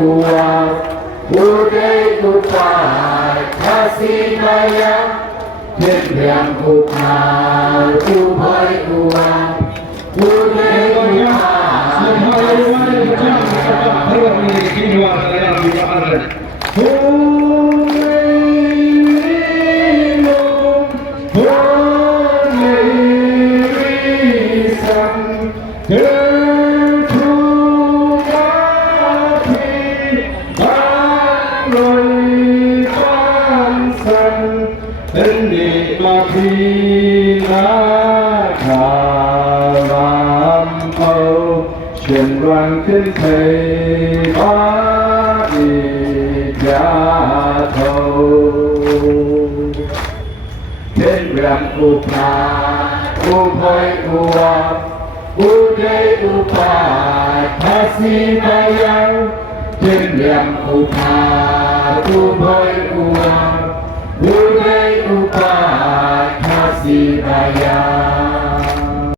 uang budai upai kasih bayar yang ukmal upai uang budai Chuyện đoànขึ้นเทบ้าอีกาโทเห็นเรื่องอุปาอุปอยอุวาอุเดอุปาภาษีบายังเห็นเรื่องอุปาอุปอยอุวาอุเดอุปาภาษีบายัง